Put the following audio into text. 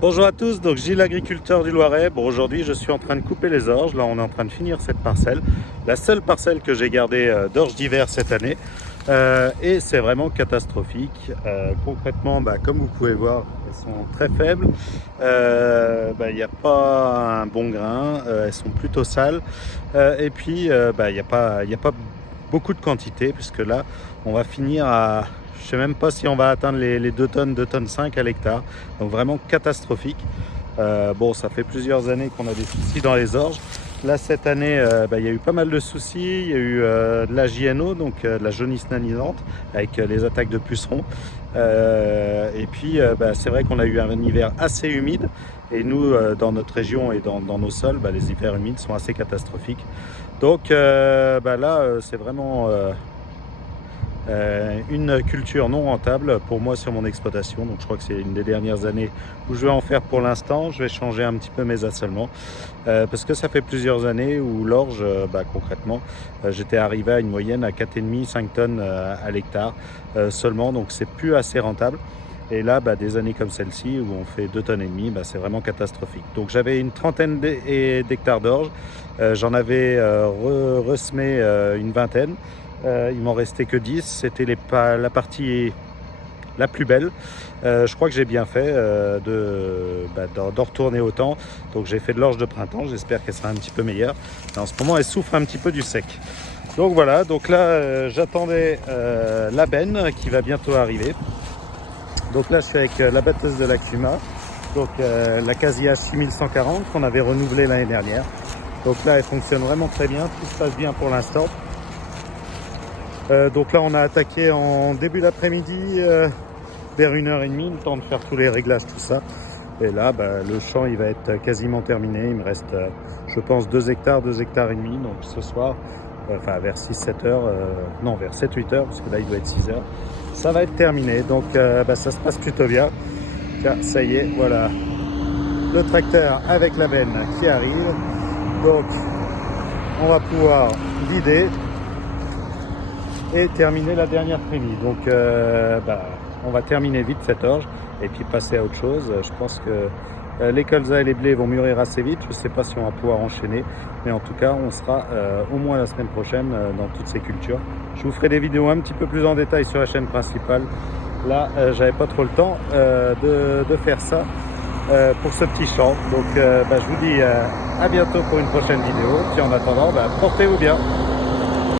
Bonjour à tous, donc Gilles l'agriculteur du Loiret. Bon, aujourd'hui je suis en train de couper les orges. Là on est en train de finir cette parcelle, la seule parcelle que j'ai gardée d'orges d'hiver cette année. Et c'est vraiment catastrophique. Concrètement, comme vous pouvez voir, elles sont très faibles. Il n'y a pas un bon grain, elles sont plutôt sales. Et puis il n'y a pas beaucoup de quantité, puisque là on va finir à... Je ne sais même pas si on va atteindre les 2 tonnes, 2 tonnes 5 à l'hectare. Donc vraiment catastrophique. Bon, ça fait plusieurs années qu'on a des soucis dans les orges. Là, cette année, il y a eu pas mal de soucis. Il y a eu de la JNO, donc de la jaunisse nanisante, avec les attaques de pucerons. C'est vrai qu'on a eu un hiver assez humide. Et nous, dans notre région et dans nos sols, les hivers humides sont assez catastrophiques. Donc c'est vraiment... une culture non rentable pour moi sur mon exploitation. Donc je crois que c'est une des dernières années où je vais en faire pour l'instant. Je vais changer un petit peu mes assolements parce que ça fait plusieurs années où l'orge, concrètement, j'étais arrivé à une moyenne à 4,5-5 tonnes à l'hectare seulement. Donc c'est plus assez rentable. Et là, des années comme celle-ci où on fait 2 tonnes et demie, c'est vraiment catastrophique. Donc j'avais une trentaine d'hectares d'orge. J'en avais ressemé une vingtaine. Il m'en restait que 10, c'était la partie la plus belle. Je crois que j'ai bien fait d'en retourner autant. Donc j'ai fait de l'orge de printemps, j'espère qu'elle sera un petit peu meilleure. Mais en ce moment, elle souffre un petit peu du sec. Donc voilà, donc là j'attendais la benne qui va bientôt arriver. Donc là je suis avec la batteuse de l'Accuma, donc la Casia 6140 qu'on avait renouvelée l'année dernière. Donc là elle fonctionne vraiment très bien, tout se passe bien pour l'instant. Donc là on a attaqué en début d'après-midi vers 1h30, le temps de faire tous les réglages, tout ça. Et là le champ il va être quasiment terminé. Il me reste je pense 2 hectares et demi. Donc ce soir, vers 6-7 heures, non vers 7-8 heures, parce que là il doit être 6 heures, ça va être terminé. Donc ça se passe plutôt bien. Tiens, ça y est, voilà le tracteur avec la benne qui arrive. Donc on va pouvoir vider et terminer la dernière trémie. Donc on va terminer vite cette orge et puis passer à autre chose. Je pense que les colzas et les blés vont mûrir assez vite. Je ne sais pas si on va pouvoir enchaîner, mais en tout cas on sera au moins la semaine prochaine dans toutes ces cultures. Je vous ferai des vidéos un petit peu plus en détail sur la chaîne principale. Là j'avais pas trop le temps de faire ça pour ce petit champ. Donc je vous dis à bientôt pour une prochaine vidéo. Puis en attendant, portez-vous bien.